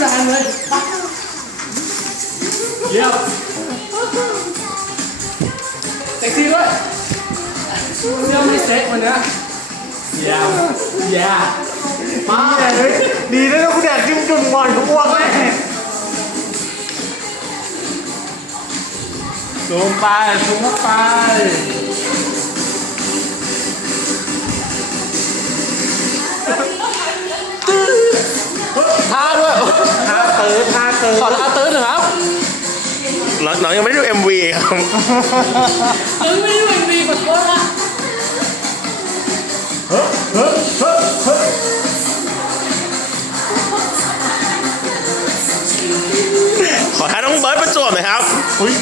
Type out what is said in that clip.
เลยเยี่ยมเซ็กซี่ด้วยเสื้อไม่เซ็ตวันนี้เยี่ยมเยี่ยมมาเฮ้ยดีนะกูแดดจุ่มจุ่มๆก่อนกูอ้วกแม่ซูมไปซูมเข้าไป ติร์ดท่าเติร์ขอดท่าตื้นหน่อยครับน้องน้องยังไม่ได้ดู MV ครับ ตื้นไม่ได้เป็นมีขอโทษนะขอท้าน้องเบิร์ดประจวบหน่อยครับ อุ้ย